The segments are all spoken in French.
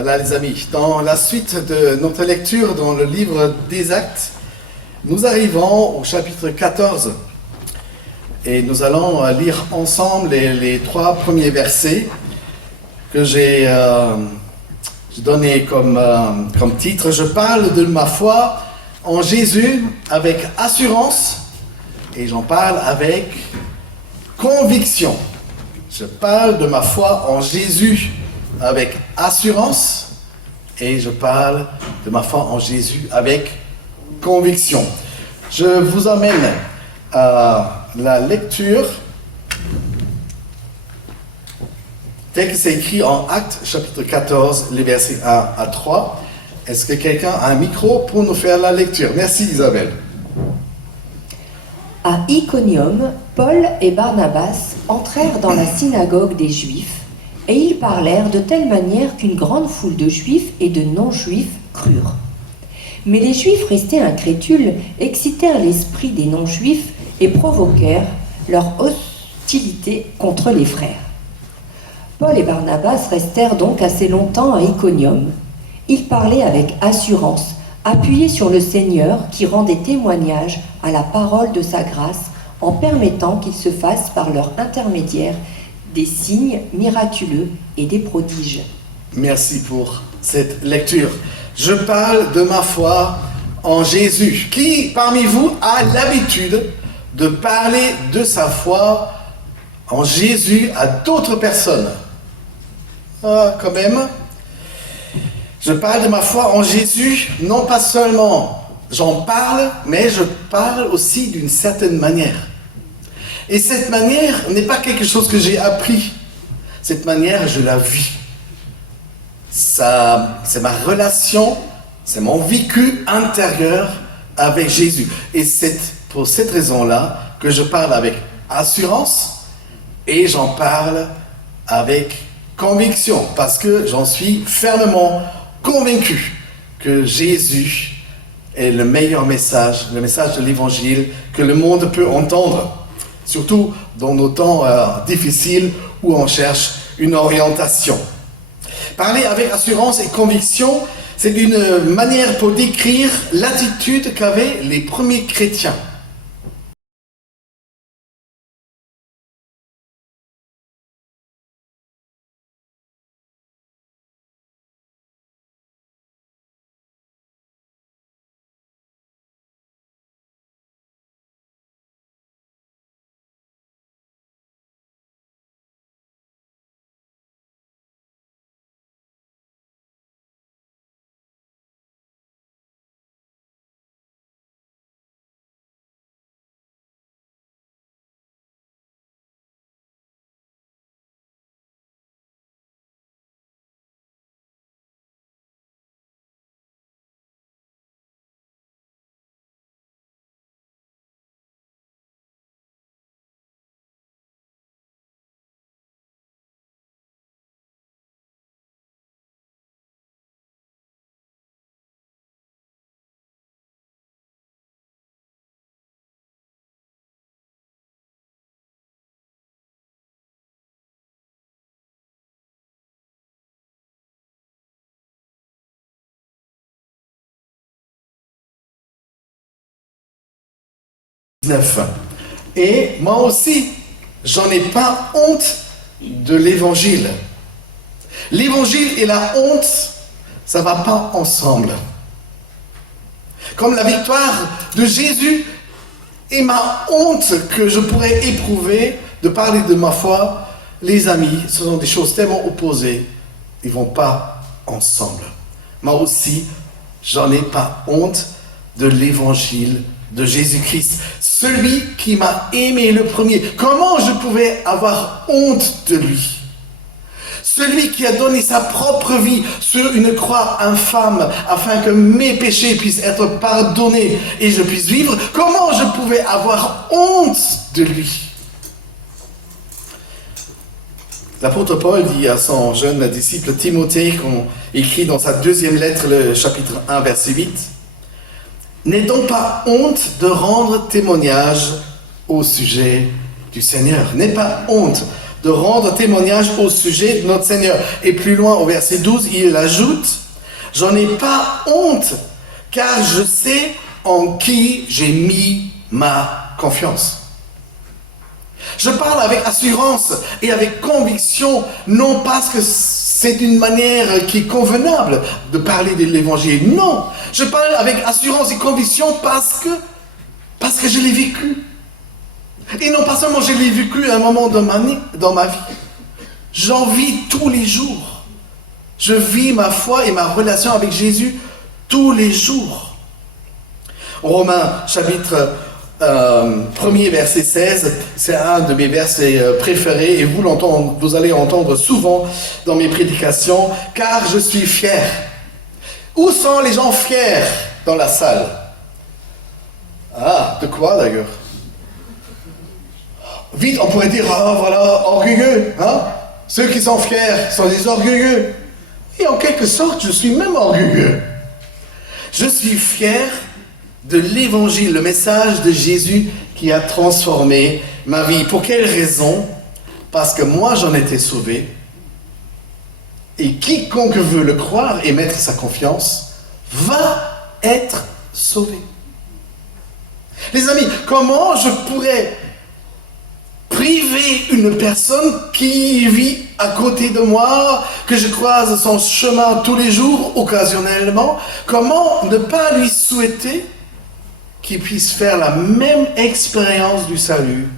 Voilà les amis, dans la suite de notre lecture dans le livre des Actes, nous arrivons au chapitre 14 et nous allons lire ensemble les 3 premiers versets que j'ai donné comme titre. Je parle de ma foi en Jésus avec assurance et j'en parle avec conviction. Je parle de ma foi en Jésus avec assurance et je parle de ma foi en Jésus avec conviction. Je vous emmène à la lecture tel que c'est écrit en Actes chapitre 14, les versets 1 à 3. Est-ce que quelqu'un a un micro pour nous faire la lecture? Merci Isabelle. À Iconium, Paul et Barnabas entrèrent dans la synagogue des Juifs et ils parlèrent de telle manière qu'une grande foule de Juifs et de non-Juifs crurent. Mais les Juifs restés incrédules excitèrent l'esprit des non-Juifs et provoquèrent leur hostilité contre les frères. Paul et Barnabas restèrent donc assez longtemps à Iconium. Ils parlaient avec assurance, appuyés sur le Seigneur qui rendait témoignage à la parole de sa grâce en permettant qu'il se fasse par leur intermédiaire des signes miraculeux et des prodiges. Merci pour cette lecture. Je parle de ma foi en Jésus. Qui parmi vous a l'habitude de parler de sa foi en Jésus à d'autres personnes? Quand même. Je parle de ma foi en Jésus, non pas seulement j'en parle, mais je parle aussi d'une certaine manière. Et cette manière n'est pas quelque chose que j'ai appris. Cette manière, je la vis. Ça, c'est ma relation, c'est mon vécu intérieur avec Jésus. Et c'est pour cette raison-là que je parle avec assurance et j'en parle avec conviction. Parce que j'en suis fermement convaincu que Jésus est le meilleur message, le message de l'Évangile que le monde peut entendre. Surtout dans nos temps difficiles où on cherche une orientation. Parler avec assurance et conviction, c'est une manière pour décrire l'attitude qu'avaient les premiers chrétiens. Et moi aussi, j'en ai pas honte de l'évangile. L'évangile et la honte, ça va pas ensemble. Comme la victoire de Jésus et ma honte que je pourrais éprouver de parler de ma foi, les amis, ce sont des choses tellement opposées, ils vont pas ensemble. Moi aussi, j'en ai pas honte de l'évangile de Jésus-Christ, celui qui m'a aimé le premier. Comment je pouvais avoir honte de lui? Celui qui a donné sa propre vie sur une croix infâme afin que mes péchés puissent être pardonnés et je puisse vivre. Comment je pouvais avoir honte de lui? L'apôtre Paul dit à son jeune disciple Timothée, qu'on écrit dans sa 2e lettre, le chapitre 1, verset 8, « N'aie donc pas honte de rendre témoignage au sujet du Seigneur. » N'aie pas honte de rendre témoignage au sujet de notre Seigneur. Et plus loin, au verset 12, il ajoute, « J'en ai pas honte, car je sais en qui j'ai mis ma confiance. » Je parle avec assurance et avec conviction, non parce que c'est une manière qui est convenable de parler de l'évangile. Non, je parle avec assurance et conviction parce que je l'ai vécu. Et non pas seulement je l'ai vécu à un moment dans ma vie, j'en vis tous les jours. Je vis ma foi et ma relation avec Jésus tous les jours. Romains chapitre 1er verset 16, c'est un de mes versets préférés et vous allez entendre souvent dans mes prédications, car je suis fier. Où sont les gens fiers dans la salle? Ah, de quoi d'ailleurs? Vite, on pourrait dire, ah voilà, orgueilleux, hein? Ceux qui sont fiers sont des orgueilleux. Et en quelque sorte, je suis même orgueilleux. Je suis fier de l'évangile, le message de Jésus qui a transformé ma vie. Pour quelle raison? Parce que moi, j'en étais sauvé. Et quiconque veut le croire et mettre sa confiance va être sauvé. Les amis, comment je pourrais priver une personne qui vit à côté de moi, que je croise son chemin tous les jours, occasionnellement? Comment ne pas lui souhaiter qu'il puisse faire la même expérience du salut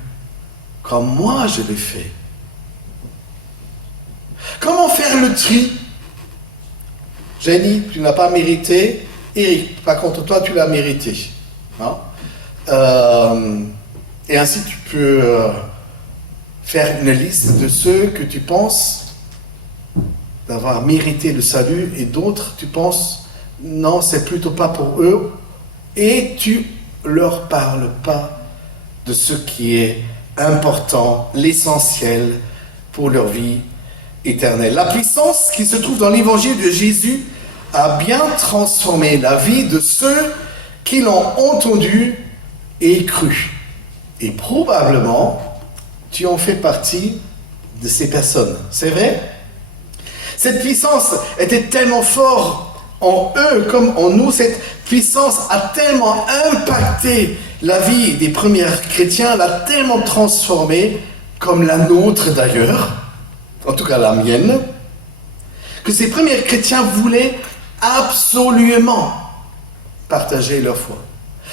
comme moi je l'ai fait? Comment faire le tri? Jenny, tu n'as pas mérité. Eric, par contre, toi, tu l'as mérité. Hein? Et ainsi, tu peux faire une liste de ceux que tu penses d'avoir mérité le salut et d'autres, tu penses, non, c'est plutôt pas pour eux. Et tu leur parles pas de ce qui est important, l'essentiel pour leur vie éternelle. La puissance qui se trouve dans l'évangile de Jésus a bien transformé la vie de ceux qui l'ont entendu et cru. Et probablement, tu en fais partie de ces personnes. C'est vrai? Cette puissance était tellement forte en eux comme en nous. Cette puissance a tellement impacté la vie des premiers chrétiens, l'a tellement transformée, comme la nôtre d'ailleurs, en tout cas la mienne, que ces premiers chrétiens voulaient absolument partager leur foi.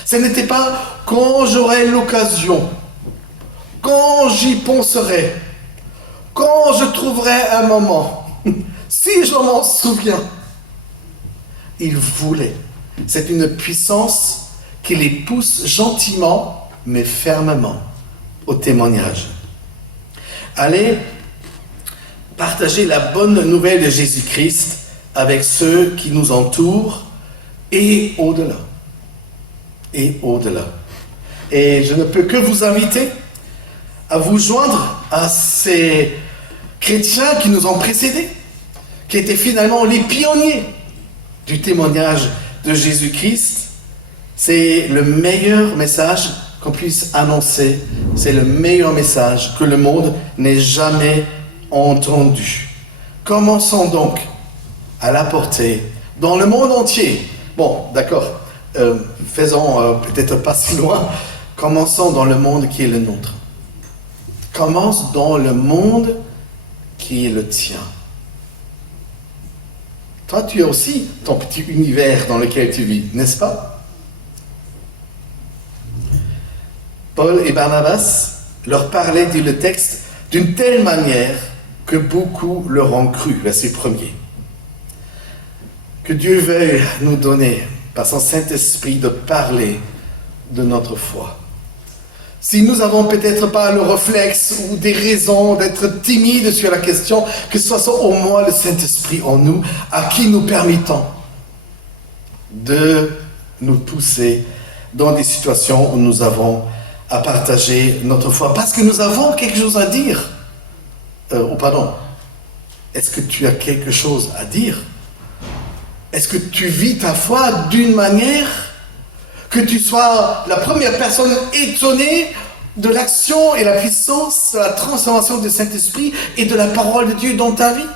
Ce n'était pas quand j'aurai l'occasion, quand j'y penserai, quand je trouverai un moment, si je m'en souviens. Ils voulaient. C'est une puissance qui les pousse gentiment, mais fermement, au témoignage. Allez partager la bonne nouvelle de Jésus-Christ avec ceux qui nous entourent et au-delà. Et au-delà. Et je ne peux que vous inviter à vous joindre à ces chrétiens qui nous ont précédés, qui étaient finalement les pionniers du témoignage de Jésus-Christ. C'est le meilleur message qu'on puisse annoncer. C'est le meilleur message que le monde n'ait jamais entendu. Commençons donc à l'apporter dans le monde entier. Bon, d'accord, faisons peut-être pas si loin. Commençons dans le monde qui est le nôtre. Commence dans le monde qui est le tien. Toi, tu as aussi ton petit univers dans lequel tu vis, n'est-ce pas? Paul et Barnabas leur parlaient, dit le texte, d'une telle manière que beaucoup leur ont cru, verset 1er. Que Dieu veuille nous donner, par son Saint-Esprit, de parler de notre foi. Si nous n'avons peut-être pas le réflexe ou des raisons d'être timides sur la question, que ce soit au moins le Saint-Esprit en nous, à qui nous permettons de nous pousser dans des situations où nous avons à partager notre foi. Parce que nous avons quelque chose à dire. Est-ce que tu as quelque chose à dire? Est-ce que tu vis ta foi d'une manière que tu sois la première personne étonnée de l'action et la puissance, de la transformation du Saint-Esprit et de la parole de Dieu dans ta vie.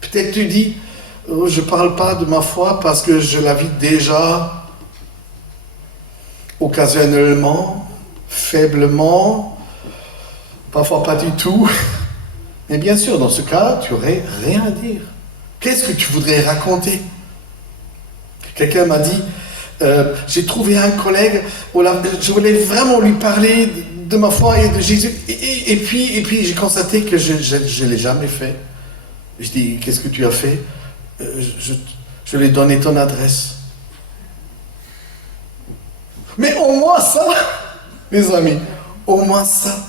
Peut-être tu dis, oh, je ne parle pas de ma foi parce que je la vis déjà occasionnellement, faiblement, parfois pas du tout. Mais bien sûr, dans ce cas, tu n'aurais rien à dire. Qu'est-ce que tu voudrais raconter? Quelqu'un m'a dit, j'ai trouvé un collègue, je voulais vraiment lui parler de ma foi et de Jésus, et puis j'ai constaté que je ne l'ai jamais fait. Je dis, qu'est-ce que tu as fait? Je lui ai donné ton adresse. Mais au moins ça, mes amis, au moins ça.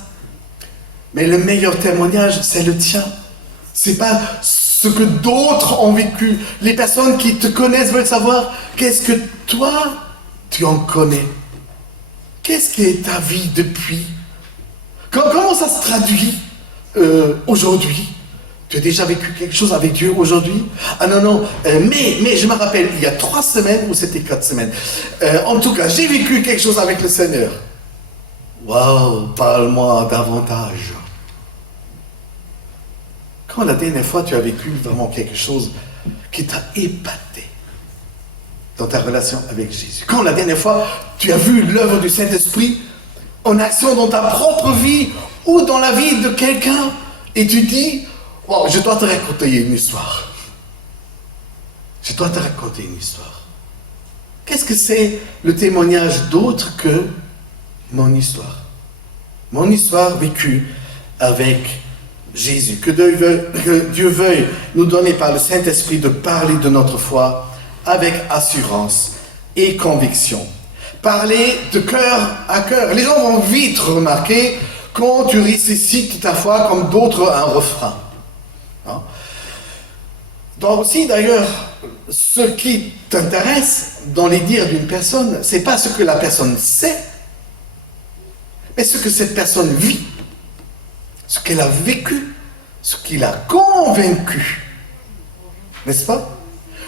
Mais le meilleur témoignage, c'est le tien. C'est pas ce que d'autres ont vécu. Les personnes qui te connaissent veulent savoir qu'est-ce que toi, tu en connais. Qu'est-ce qui est ta vie depuis? Comment ça se traduit aujourd'hui? Tu as déjà vécu quelque chose avec Dieu aujourd'hui? Ah non, mais je me rappelle, il y a 3 semaines, ou c'était 4 semaines. En tout cas, j'ai vécu quelque chose avec le Seigneur. Waouh, parle-moi davantage. Quand la dernière fois tu as vécu vraiment quelque chose qui t'a épaté dans ta relation avec Jésus? Quand la dernière fois tu as vu l'œuvre du Saint-Esprit en action dans ta propre vie ou dans la vie de quelqu'un et tu dis, wow, je dois te raconter une histoire. Je dois te raconter une histoire. Qu'est-ce que c'est le témoignage d'autre que mon histoire? Mon histoire vécue avec Jésus. Que Dieu veuille nous donner par le Saint-Esprit de parler de notre foi avec assurance et conviction. Parler de cœur à cœur. Les gens vont vite remarquer quand tu ressuscites ta foi comme d'autres un refrain. Hein? Donc aussi d'ailleurs, ce qui t'intéresse dans les dires d'une personne, c'est pas ce que la personne sait, mais ce que cette personne vit, ce qu'elle a vécu, ce qui l'a convaincu. N'est-ce pas?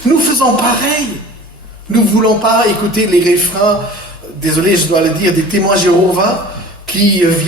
Nous faisons pareil. Nous ne voulons pas écouter les refrains, désolé, je dois le dire, des témoins Jéhovah qui viennent.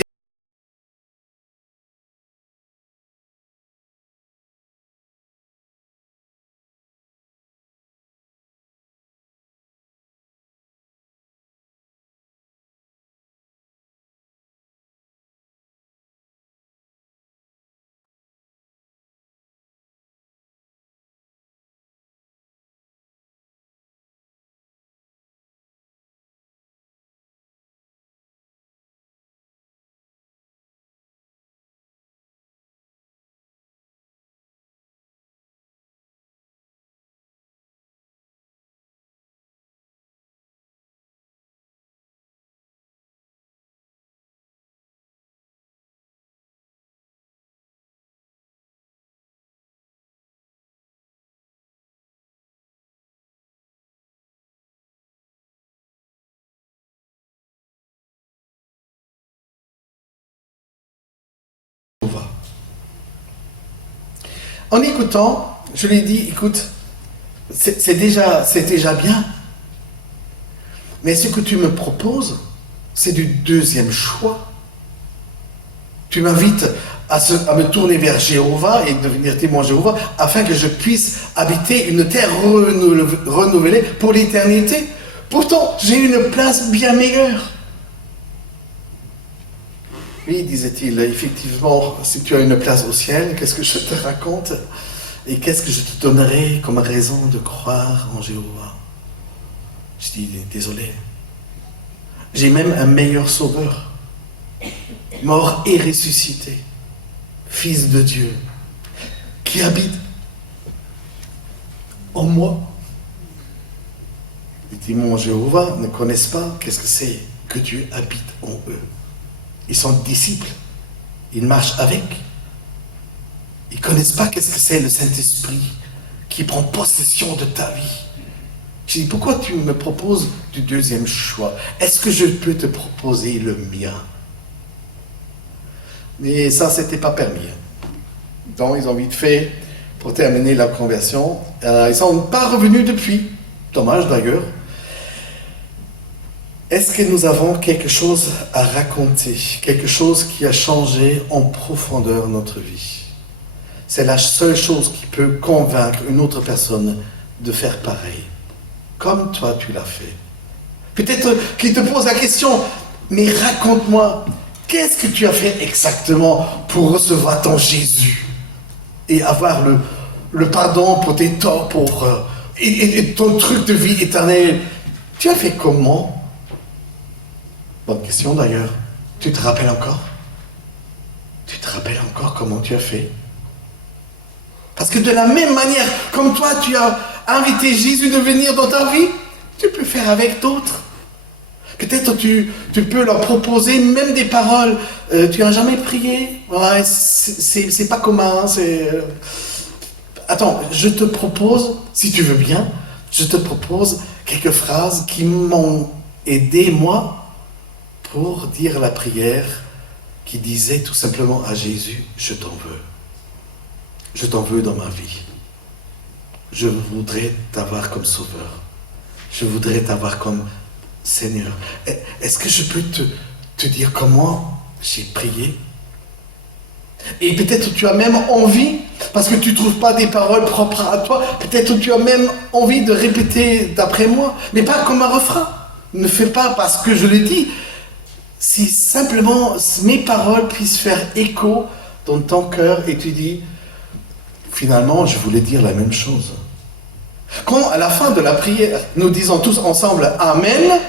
En écoutant, je lui ai dit, écoute, c'est déjà bien. Mais ce que tu me proposes, c'est du deuxième choix. Tu m'invites à me tourner vers Jéhovah et devenir témoin Jéhovah afin que je puisse habiter une terre renouvelée pour l'éternité. Pourtant, j'ai une place bien meilleure. Oui, disait-il, effectivement, si tu as une place au ciel, qu'est-ce que je te raconte? Et qu'est-ce que je te donnerai comme raison de croire en Jéhovah? Je dis, désolé. J'ai même un meilleur sauveur, mort et ressuscité, Fils de Dieu, qui habite en moi. Les témoins Jéhovah ne connaissent pas qu'est-ce que c'est que Dieu habite en eux. Ils sont disciples, ils marchent avec. Ils ne connaissent pas qu'est-ce que c'est le Saint-Esprit qui prend possession de ta vie. Je dis, pourquoi tu me proposes du deuxième choix? Est-ce que je peux te proposer le mien? Mais ça, ce n'était pas permis. Donc, ils ont vite fait pour terminer la conversion. Ils ne sont pas revenus depuis. Dommage d'ailleurs. Est-ce que nous avons quelque chose à raconter, quelque chose qui a changé en profondeur notre vie? C'est la seule chose qui peut convaincre une autre personne de faire pareil, comme toi tu l'as fait. Peut-être qu'il te pose la question, mais raconte-moi, qu'est-ce que tu as fait exactement pour recevoir ton Jésus et avoir le pardon pour tes torts, et ton truc de vie éternelle? Tu as fait comment? Bonne question d'ailleurs. Tu te rappelles encore? Tu te rappelles encore comment tu as fait? Parce que de la même manière, comme toi, tu as invité Jésus de venir dans ta vie, tu peux faire avec d'autres. Peut-être tu peux leur proposer même des paroles. Tu n'as jamais prié? Ouais, c'est pas commun. Attends, je te propose, si tu veux bien, je te propose quelques phrases qui m'ont aidé, moi, pour dire la prière qui disait tout simplement à Jésus, je t'en veux. Je t'en veux dans ma vie. Je voudrais t'avoir comme sauveur. Je voudrais t'avoir comme Seigneur. Est-ce que je peux te dire comment j'ai prié? Et peut-être tu as même envie, parce que tu ne trouves pas des paroles propres à toi, peut-être tu as même envie de répéter d'après moi, mais pas comme un refrain. Ne fais pas parce que je l'ai dit. Si simplement mes paroles puissent faire écho dans ton cœur et tu dis, finalement, je voulais dire la même chose. Quand, à la fin de la prière, nous disons tous ensemble « Amen »,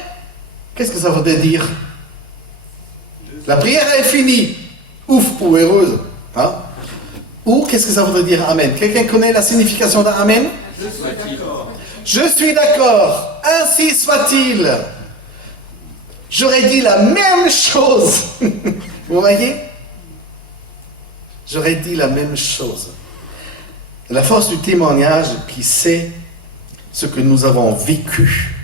qu'est-ce que ça voudrait dire? La prière est finie. Ouf ou heureuse. Hein? Ou qu'est-ce que ça voudrait dire « Amen » Quelqu'un connaît la signification d'un « Amen » ? Je suis d'accord. Je suis d'accord. Ainsi soit-il. J'aurais dit la même chose. Vous voyez? J'aurais dit la même chose. La force du témoignage qui sait ce que nous avons vécu,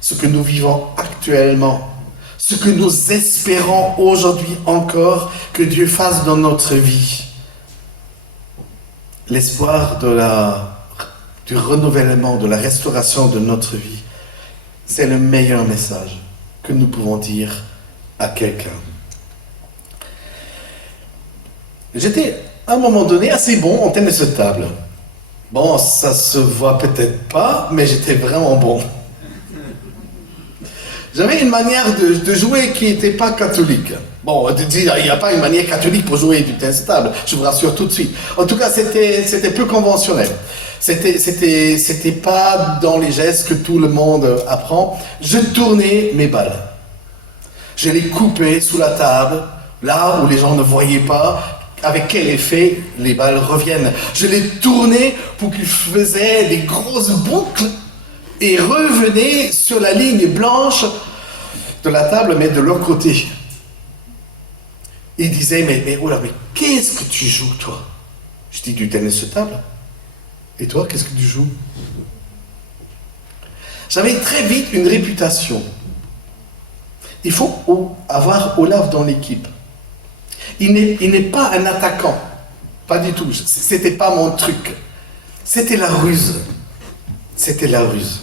ce que nous vivons actuellement, ce que nous espérons aujourd'hui encore que Dieu fasse dans notre vie. L'espoir du renouvellement, de la restauration de notre vie, c'est le meilleur message que nous pouvons dire à quelqu'un. J'étais à un moment donné assez bon en tennis de table. Bon, ça se voit peut-être pas, mais j'étais vraiment bon. J'avais une manière de jouer qui n'était pas catholique. Bon, il n'y a pas une manière catholique pour jouer du tennis de table, je vous rassure tout de suite. En tout cas, c'était peu conventionnel. C'était pas dans les gestes que tout le monde apprend. Je tournais mes balles. Je les coupais sous la table, là où les gens ne voyaient pas, avec quel effet les balles reviennent. Je les tournais pour qu'ils faisaient des grosses boucles et revenaient sur la ligne blanche de la table, mais de l'autre côté. Ils disaient, mais qu'est-ce que tu joues, toi? Je dis, du tennis de table. Et toi, qu'est-ce que tu joues? J'avais très vite une réputation. Il faut avoir Olaf dans l'équipe. Il n'est pas un attaquant. Pas du tout. C'était pas mon truc. C'était la ruse. C'était la ruse.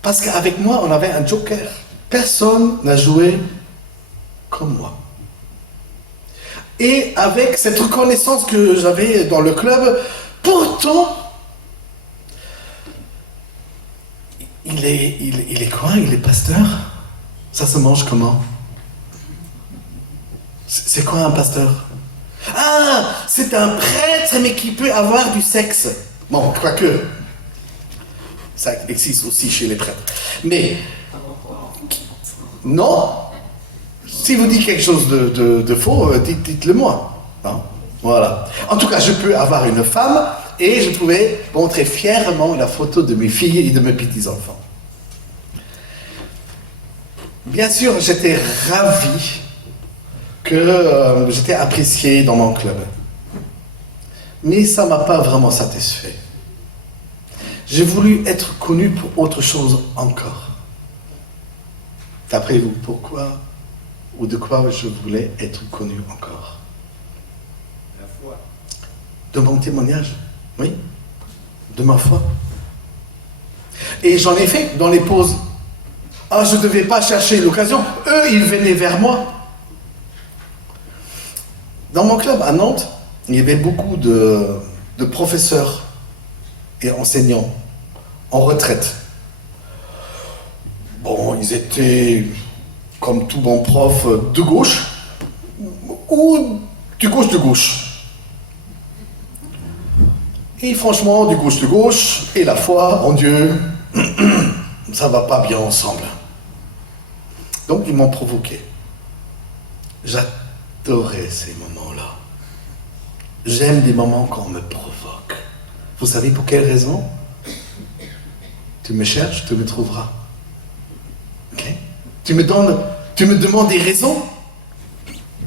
Parce qu'avec moi, on avait un joker. Personne n'a joué comme moi. Et avec cette reconnaissance que j'avais dans le club, pourtant, il est quoi? Il est pasteur? Ça se mange comment? C'est quoi un pasteur? Ah, c'est un prêtre, mais qui peut avoir du sexe. Bon, quoique, ça existe aussi chez les prêtres. Mais, non. Si vous dites quelque chose de faux, dites-le moi. Hein? Voilà. En tout cas, je peux avoir une femme et je pouvais montrer fièrement la photo de mes filles et de mes petits-enfants. Bien sûr, j'étais ravi que j'étais apprécié dans mon club. Mais ça ne m'a pas vraiment satisfait. J'ai voulu être connu pour autre chose encore. D'après vous, pourquoi ou de quoi je voulais être connu encore? La foi. De mon témoignage, oui, de ma foi. Et j'en ai fait dans les pauses. Ah, je ne devais pas chercher l'occasion. Eux, ils venaient vers moi. Dans mon club à Nantes, il y avait beaucoup de professeurs et enseignants en retraite. Bon, ils étaient, comme tout bon prof, de gauche ou du gauche de gauche. Et franchement, du gauche de gauche et la foi en Dieu, ça va pas bien ensemble. Donc ils m'ont provoqué. J'adorais ces moments-là. J'aime des moments quand on me provoque. Vous savez pour quelle raison? Tu me cherches, tu me trouveras. Ok? Tu me demandes des raisons?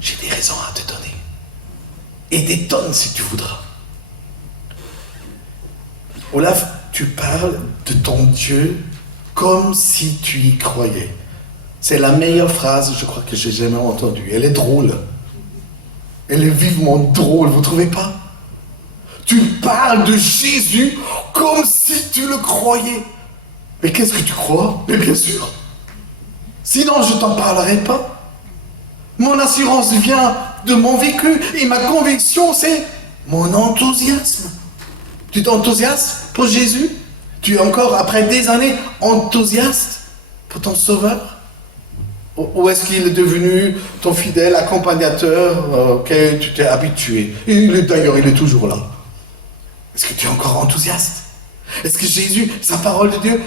J'ai des raisons à te donner. Et des tonnes si tu voudras. Olaf, tu parles de ton Dieu comme si tu y croyais. C'est la meilleure phrase, je crois, que j'ai jamais entendue. Elle est drôle. Elle est vivement drôle, vous ne trouvez pas? Tu parles de Jésus comme si tu le croyais. Mais qu'est-ce que tu crois? Mais bien sûr. Sinon, je t'en parlerai pas. Mon assurance vient de mon vécu et ma conviction, c'est mon enthousiasme. Tu t'enthousiasmes pour Jésus? Tu es encore, après des années, enthousiaste pour ton Sauveur? Ou est-ce qu'il est devenu ton fidèle accompagnateur auquel tu t'es habitué? D'ailleurs, il est toujours là. Est-ce que tu es encore enthousiaste? Est-ce que Jésus, sa parole de Dieu,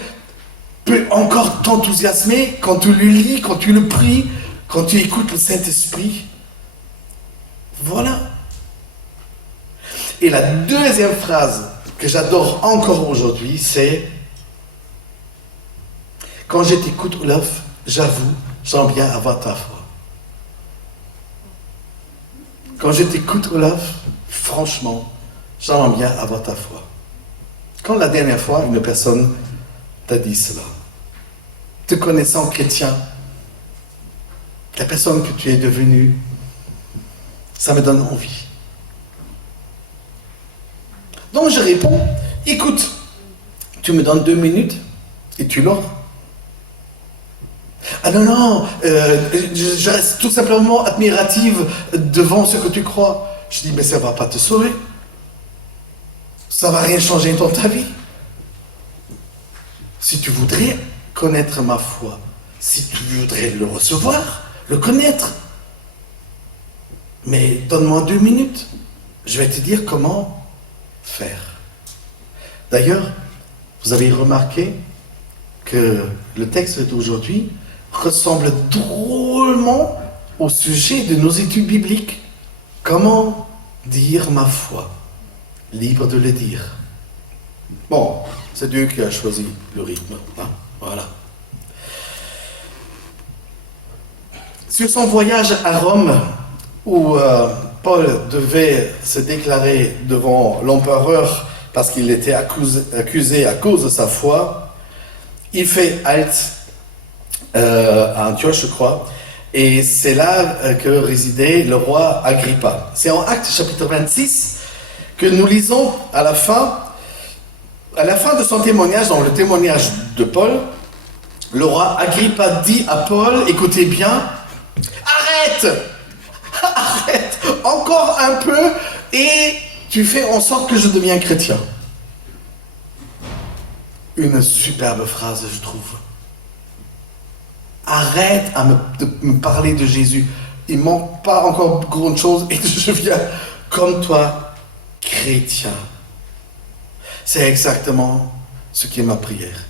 peut encore t'enthousiasmer quand tu le lis, quand tu le pries, quand tu écoutes le Saint-Esprit? Voilà. Et la deuxième phrase que j'adore encore aujourd'hui, c'est « Quand je t'écoute, Olaf, j'avoue, j'aime bien avoir ta foi. » Quand je t'écoute, Olaf, franchement, j'aime bien avoir ta foi. Quand la dernière fois, une personne t'a dit cela, te connaissant chrétien, la personne que tu es devenue, ça me donne envie. Donc je réponds, écoute, tu me donnes 2 minutes et tu l'auras. Ah non, non, je reste tout simplement admirative devant ce que tu crois. Je dis, mais ça ne va pas te sauver. Ça ne va rien changer dans ta vie. Si tu voudrais connaître ma foi, si tu voudrais le recevoir, le connaître, mais donne-moi 2 minutes. Je vais te dire comment faire. D'ailleurs, vous avez remarqué que le texte d'aujourd'hui ressemble drôlement au sujet de nos études bibliques. Comment dire ma foi? Libre de le dire. Bon, c'est Dieu qui a choisi le rythme. Hein? Voilà. Sur son voyage à Rome, où Paul devait se déclarer devant l'empereur parce qu'il était accusé à cause de sa foi, il fait halte à Antioche, je crois, et c'est là que résidait le roi Agrippa. C'est en Actes chapitre 26 que nous lisons à la fin de son témoignage, dans le témoignage de Paul, le roi Agrippa dit à Paul, écoutez bien, arrête, arrête, encore un peu, et tu fais en sorte que je devienne chrétien. Une superbe phrase, je trouve. Arrête de me parler de Jésus. Il ne manque pas encore grande chose et je viens comme toi, chrétien. C'est exactement ce qui est ma prière.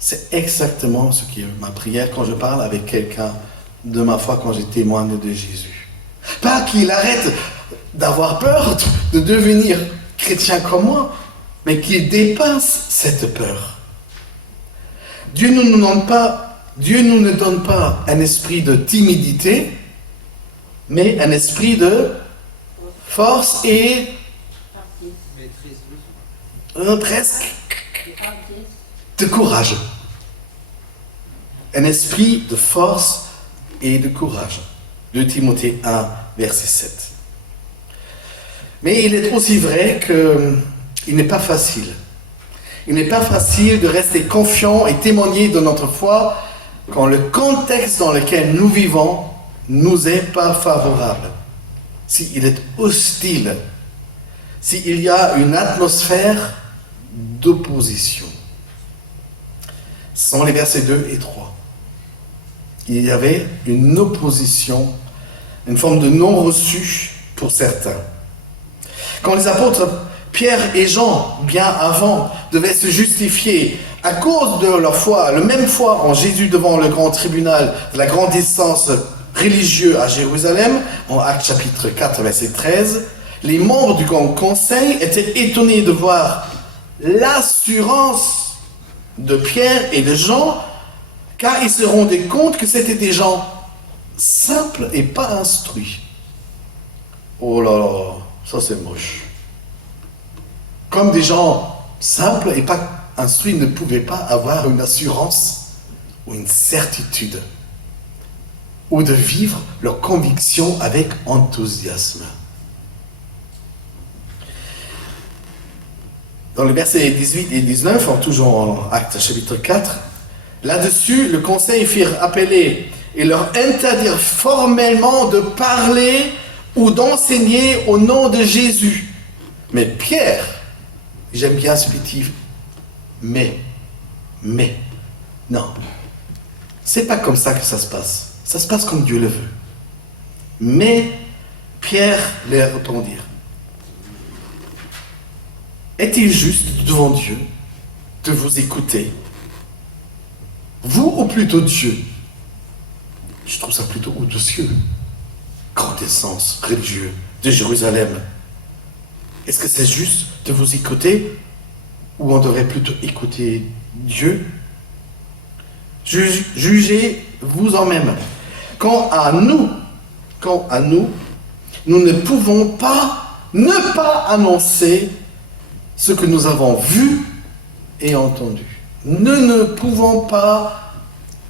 C'est exactement ce qui est ma prière quand je parle avec quelqu'un de ma foi, quand je témoigne de Jésus. Pas qu'il arrête d'avoir peur de devenir chrétien comme moi, mais qu'il dépasse cette peur. Dieu ne nous donne pas un esprit de timidité, mais un esprit de force et presque de courage. Un esprit de force et de courage. 2 Timothée 1, verset 7. Mais il est aussi vrai qu'il n'est pas facile. Il n'est pas facile de rester confiant et témoigner de notre foi quand le contexte dans lequel nous vivons nous est pas favorable. S'il est hostile, s'il y a une atmosphère d'opposition. Ce sont les versets 2 et 3. Il y avait une opposition, une forme de non-reçu pour certains. Quand les apôtres Pierre et Jean, bien avant, devaient se justifier à cause de leur foi, la même foi en Jésus devant le grand tribunal de la grande instance religieuse à Jérusalem, en Actes chapitre 4, verset 13, les membres du grand conseil étaient étonnés de voir l'assurance de Pierre et de Jean, car ils se rendaient compte que c'étaient des gens simples et pas instruits. Oh là là, ça c'est moche. Comme des gens simples et pas instruits ne pouvaient pas avoir une assurance ou une certitude, ou de vivre leurs convictions avec enthousiasme. Dans les versets 18 et 19, toujours en Actes chapitre 4, là-dessus, le conseil firent appeler et leur interdire formellement de parler ou d'enseigner au nom de Jésus. Mais Pierre, j'aime bien ce petit mais, non, c'est pas comme ça que ça se passe. Ça se passe comme Dieu le veut. Mais Pierre leur répondit: est-il juste devant Dieu de vous écouter, vous ou plutôt Dieu? Je trouve ça plutôt audacieux. Grande essence religieux de Jérusalem. Est-ce que c'est juste de vous écouter ou on devrait plutôt écouter Dieu? Jugez-vous en même. Quant à nous, nous ne pouvons pas ne pas annoncer ce que nous avons vu et entendu. Nous ne pouvons pas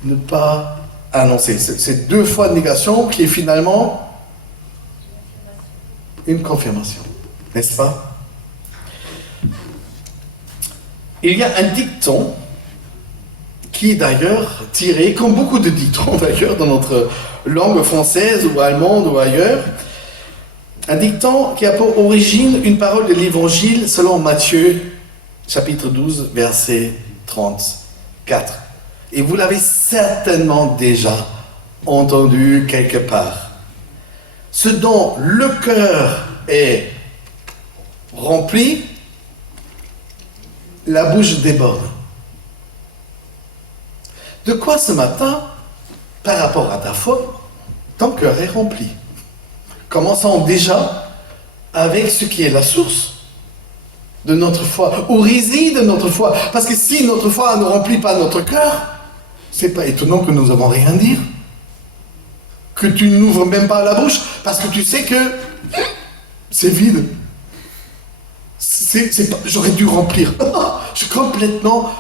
ne pas annoncer. C'est deux fois de négation qui est finalement une confirmation. N'est-ce pas? Il y a un dicton qui est d'ailleurs tiré, comme beaucoup de dictons d'ailleurs dans notre langue française ou allemande ou ailleurs, un dicton qui a pour origine une parole de l'Évangile selon Matthieu, chapitre 12, verset 34. Et vous l'avez certainement déjà entendu quelque part. Ce dont le cœur est rempli, la bouche déborde. De quoi ce matin, par rapport à ta foi, ton cœur est rempli? Commençons déjà avec ce qui est la source de notre foi, où réside notre foi. Parce que si notre foi ne remplit pas notre cœur, c'est pas étonnant que nous n'avons rien à dire. Que tu n'ouvres même pas la bouche, parce que tu sais que c'est vide. J'aurais dû remplir. J'ai complètement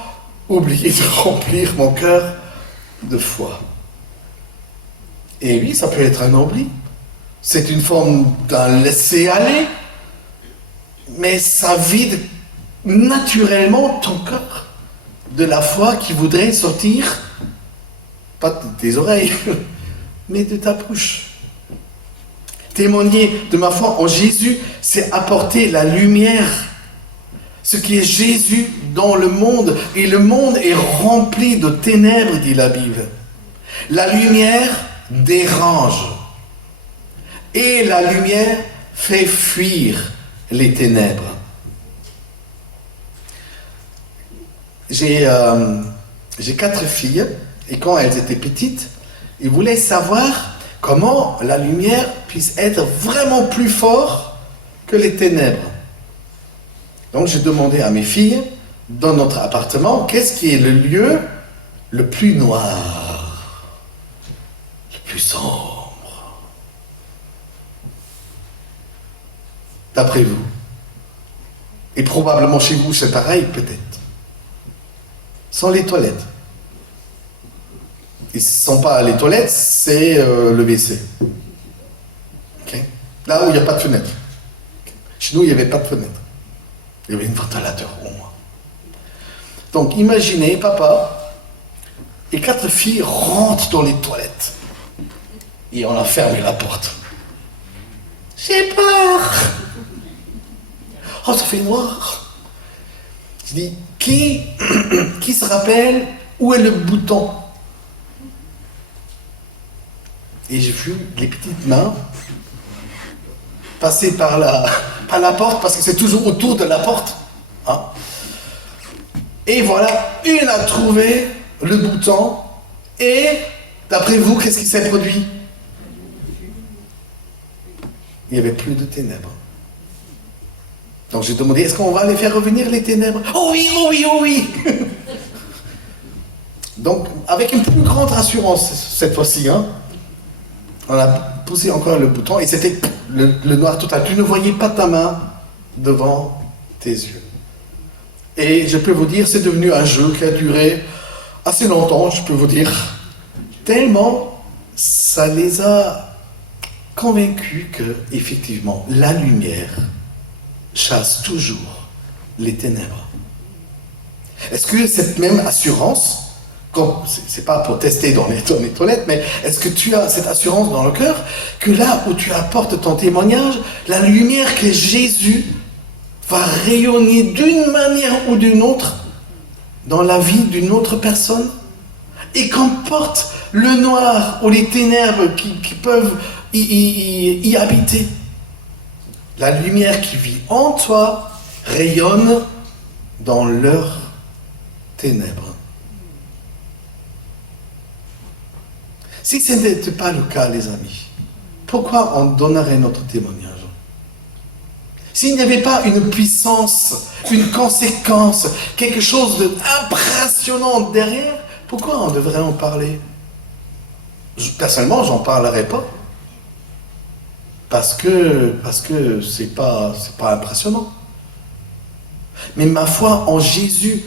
oublié de remplir mon cœur de foi. Et oui, ça peut être un oubli. C'est une forme d'un laisser-aller, mais ça vide naturellement ton cœur de la foi qui voudrait sortir, pas de tes oreilles, mais de ta bouche. Témoigner de ma foi en Jésus, c'est apporter la lumière. Ce qui est Jésus dans le monde, et le monde est rempli de ténèbres, dit la Bible. La lumière dérange, et la lumière fait fuir les ténèbres. J'ai 4 filles, et quand elles étaient petites, ils voulaient savoir comment la lumière puisse être vraiment plus forte que les ténèbres. Donc j'ai demandé à mes filles, dans notre appartement, qu'est-ce qui est le lieu le plus noir, le plus sombre, d'après vous? Et probablement chez vous c'est pareil peut-être. Sont les toilettes. Et ce ne sont pas les toilettes, c'est le WC. Okay? Là où il n'y a pas de fenêtre. Chez nous, il n'y avait pas de fenêtre. Il y avait un ventilateur au moins. Donc imaginez, papa et 4 filles rentrent dans les toilettes. Et on a fermé la porte. J'ai peur. Oh, ça fait noir. Je dis, qui se rappelle où est le bouton? Et j'ai vu les petites mains passer par la porte, parce que c'est toujours autour de la porte. Hein? Et voilà, une a trouvé le bouton. Et, d'après vous, qu'est-ce qui s'est produit? Il n'y avait plus de ténèbres. Donc j'ai demandé, est-ce qu'on va les faire revenir, les ténèbres? Oh oui, oh oui, oh oui. Donc, avec une plus grande assurance, cette fois-ci, hein, on a poussé encore le bouton et c'était le noir total. Tu ne voyais pas ta main devant tes yeux. Et je peux vous dire, c'est devenu un jeu qui a duré assez longtemps, je peux vous dire. Tellement, ça les a convaincus que, effectivement, la lumière chasse toujours les ténèbres. Est-ce que cette même assurance, c'est pas pour tester dans les toilettes, mais est-ce que tu as cette assurance dans le cœur que là où tu apportes ton témoignage, la lumière que Jésus va rayonner d'une manière ou d'une autre dans la vie d'une autre personne, et qu'emporte le noir ou les ténèbres qui peuvent y habiter. La lumière qui vit en toi rayonne dans leurs ténèbres. Si ce n'était pas le cas, les amis, pourquoi on donnerait notre témoignage? S'il n'y avait pas une puissance, une conséquence, quelque chose d'impressionnant derrière, pourquoi on devrait en parler? Personnellement, j'en parlerai pas. Parce que c'est pas impressionnant. Mais ma foi en Jésus,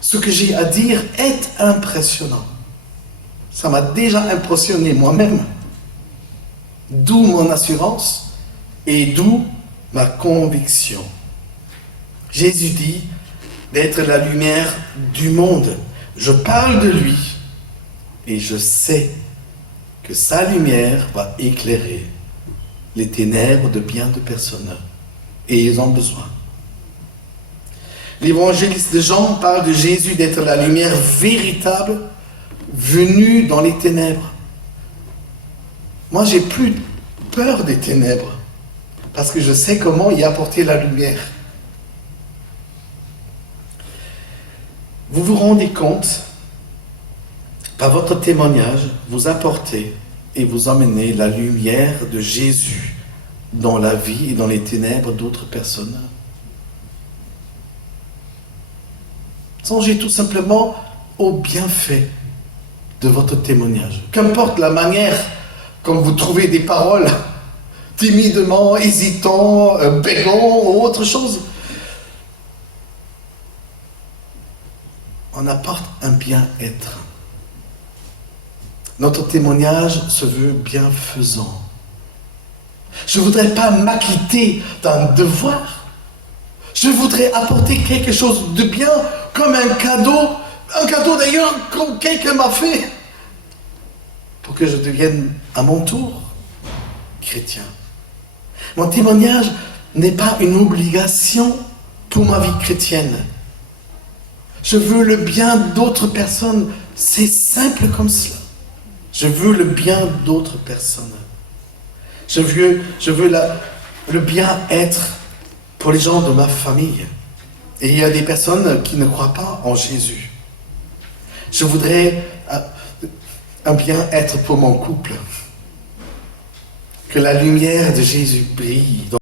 ce que j'ai à dire est impressionnant. Ça m'a déjà impressionné moi-même. D'où mon assurance et d'où ma conviction. Jésus dit d'être la lumière du monde. Je parle de lui et je sais que sa lumière va éclairer les ténèbres de bien de personnes. Et ils ont besoin. L'évangéliste de Jean parle de Jésus d'être la lumière véritable venue dans les ténèbres. Moi, j'ai plus peur des ténèbres parce que je sais comment y apporter la lumière. Vous vous rendez compte, par votre témoignage, vous apportez et vous emmenez la lumière de Jésus dans la vie et dans les ténèbres d'autres personnes. Songez tout simplement au bienfait de votre témoignage. Qu'importe la manière comme vous trouvez des paroles, timidement, hésitant, bégant ou autre chose, on apporte un bien-être. Notre témoignage se veut bienfaisant. Je ne voudrais pas m'acquitter d'un devoir. Je voudrais apporter quelque chose de bien, comme un cadeau d'ailleurs comme quelqu'un m'a fait, pour que je devienne à mon tour chrétien. Mon témoignage n'est pas une obligation pour ma vie chrétienne. Je veux le bien d'autres personnes. C'est simple comme cela. Je veux le bien d'autres personnes. Je veux le bien-être pour les gens de ma famille. Et il y a des personnes qui ne croient pas en Jésus. Je voudrais un bien-être pour mon couple. Que la lumière de Jésus brille dans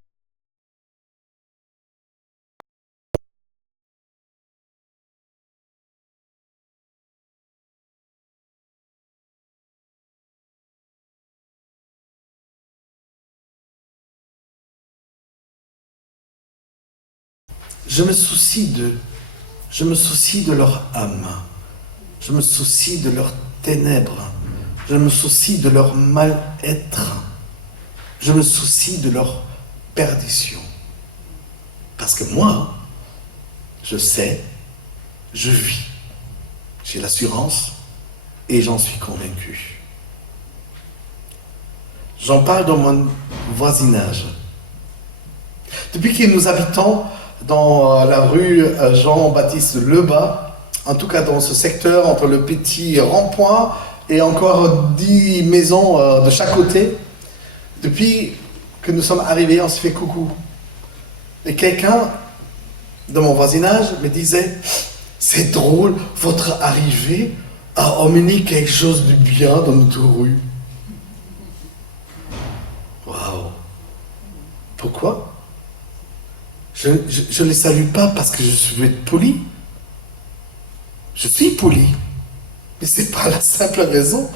Je me soucie d'eux. Je me soucie de leur âme. Je me soucie de leurs ténèbres. Je me soucie de leur mal-être. Je me soucie de leur perdition. Parce que moi, je sais je vis. J'ai l'assurance et j'en suis convaincu. J'en parle dans mon voisinage. Depuis que nous habitons dans la rue Jean-Baptiste Lebas, en tout cas dans ce secteur entre le petit rond-point et encore 10 maisons de chaque côté, depuis que nous sommes arrivés, on se fait coucou. Et quelqu'un de mon voisinage me disait, c'est drôle, votre arrivée a emmené quelque chose de bien dans notre rue. Waouh! Pourquoi? Je ne les salue pas parce que je veux être poli. Je suis poli. Mais ce n'est pas la simple raison.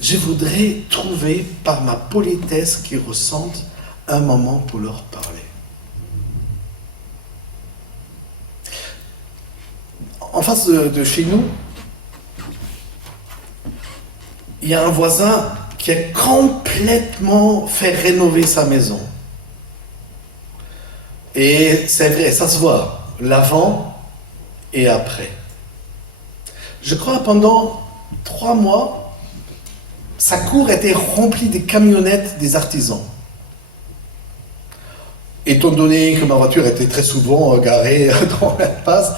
Je voudrais trouver par ma politesse qu'ils ressentent un moment pour leur parler. En face de chez nous, il y a un voisin qui a complètement fait rénover sa maison. Et c'est vrai, ça se voit, l'avant et après. Je crois pendant 3 mois, sa cour était remplie de camionnettes des artisans. Étant donné que ma voiture était très souvent garée dans l'impasse,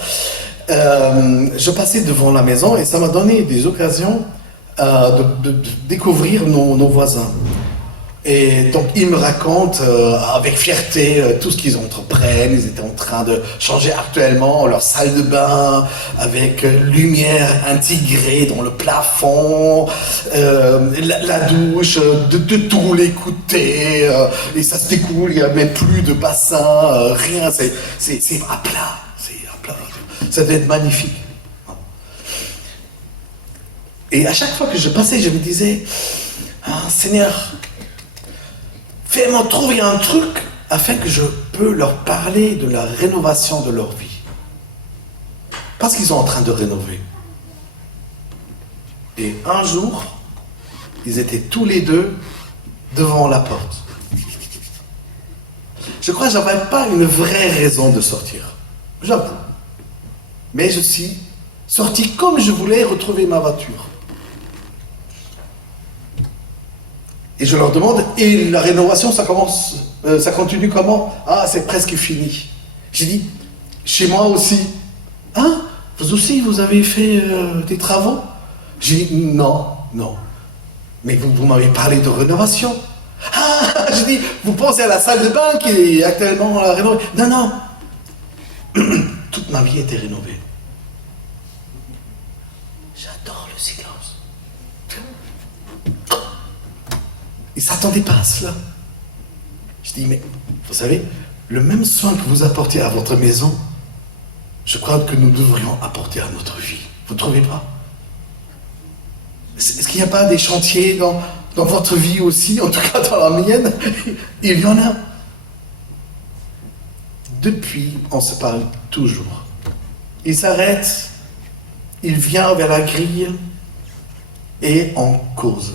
je passais devant la maison et ça m'a donné des occasions de découvrir nos voisins. Et donc ils me racontent avec fierté tout ce qu'ils entreprennent. Ils étaient en train de changer actuellement leur salle de bain avec lumière intégrée dans le plafond, la douche de tous les côtés, et ça se découle, il n'y a même plus de bassin, rien, c'est à plat, ça doit être magnifique. Et à chaque fois que je passais, je me disais, Seigneur, fais-moi trouver un truc afin que je peux leur parler de la rénovation de leur vie. Parce qu'ils sont en train de rénover. Et un jour, ils étaient tous les deux devant la porte. Je crois que je n'avais pas une vraie raison de sortir. J'avoue. Mais je suis sorti comme je voulais retrouver ma voiture. Et je leur demande, et la rénovation, ça continue comment? Ah, c'est presque fini. J'ai dit, chez moi aussi. Hein? Vous aussi, vous avez fait des travaux? J'ai dit, non. Mais vous m'avez parlé de rénovation. Ah, j'ai dit, vous pensez à la salle de bain qui est actuellement rénovée? Non. Toute ma vie était rénovée. J'adore le silence. Ils ne s'attendaient pas à cela. Je dis, mais vous savez, le même soin que vous apportez à votre maison, je crois que nous devrions apporter à notre vie. Vous ne trouvez pas? Est-ce qu'il n'y a pas des chantiers dans votre vie aussi, en tout cas dans la mienne? Il y en a. Depuis, on se parle toujours. Il s'arrête, il vient vers la grille et on cause.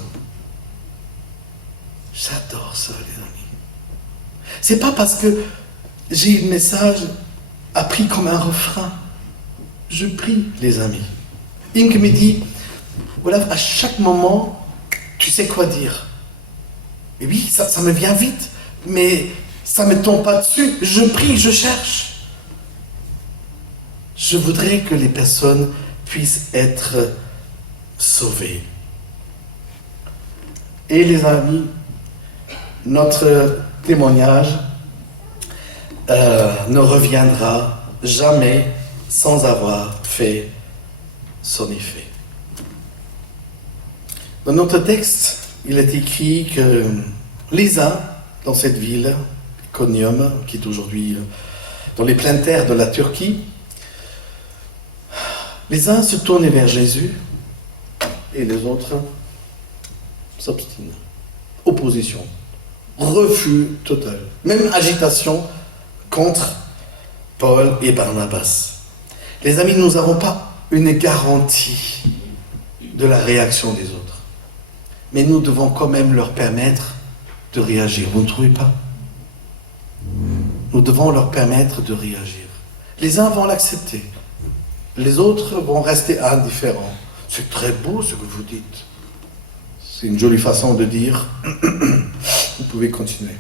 J'adore ça, les amis. C'est pas parce que j'ai le message appris comme un refrain. Je prie, les amis. Inc me dit, voilà, à chaque moment, tu sais quoi dire. Et oui, ça me vient vite, mais ça ne me tombe pas dessus. Je prie, je cherche. Je voudrais que les personnes puissent être sauvées. Et les amis, notre témoignage ne reviendra jamais sans avoir fait son effet. Dans notre texte, il est écrit que les uns dans cette ville, Iconium, qui est aujourd'hui dans les pleines terres de la Turquie, les uns se tournent vers Jésus et les autres s'obstinent. Opposition. Refus total, même agitation contre Paul et Barnabas. Les amis, nous n'avons pas une garantie de la réaction des autres, mais nous devons quand même leur permettre de réagir. Vous ne trouvez pas? Nous devons leur permettre de réagir. Les uns vont l'accepter. Les autres vont rester indifférents. C'est très beau ce que vous dites. C'est une jolie façon de dire, vous pouvez continuer,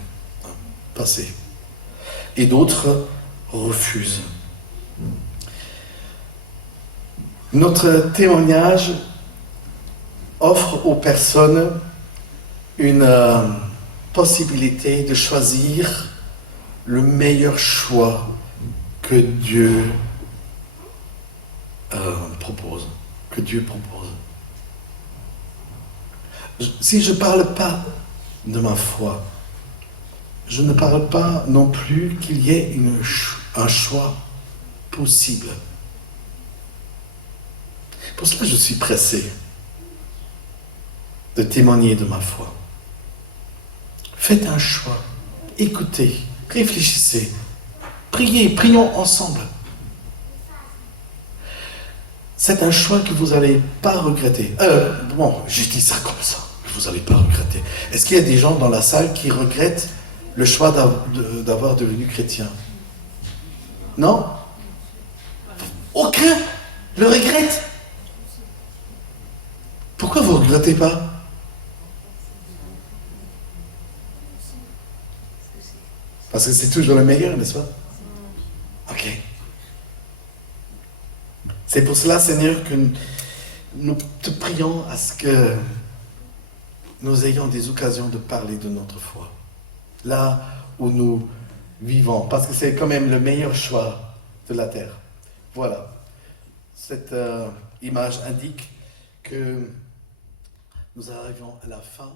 passer. Et d'autres refusent. Notre témoignage offre aux personnes une possibilité de choisir le meilleur choix que Dieu propose. Que Dieu propose. Si je ne parle pas de ma foi, je ne parle pas non plus qu'il y ait un choix possible. Pour cela, je suis pressé de témoigner de ma foi. Faites un choix, écoutez, réfléchissez, prions ensemble. C'est un choix que vous n'allez pas regretter. Bon, je dis ça comme ça, que vous n'allez pas regretter. Est-ce qu'il y a des gens dans la salle qui regrettent le choix d'avoir devenu chrétien? Non? Aucun le regrette. Pourquoi vous ne regrettez pas? Parce que c'est toujours le meilleur, n'est-ce pas? Ok. C'est pour cela, Seigneur, que nous te prions à ce que nous ayons des occasions de parler de notre foi. Là où nous vivons, parce que c'est quand même le meilleur choix de la terre. Voilà. Cette image indique que nous arrivons à la fin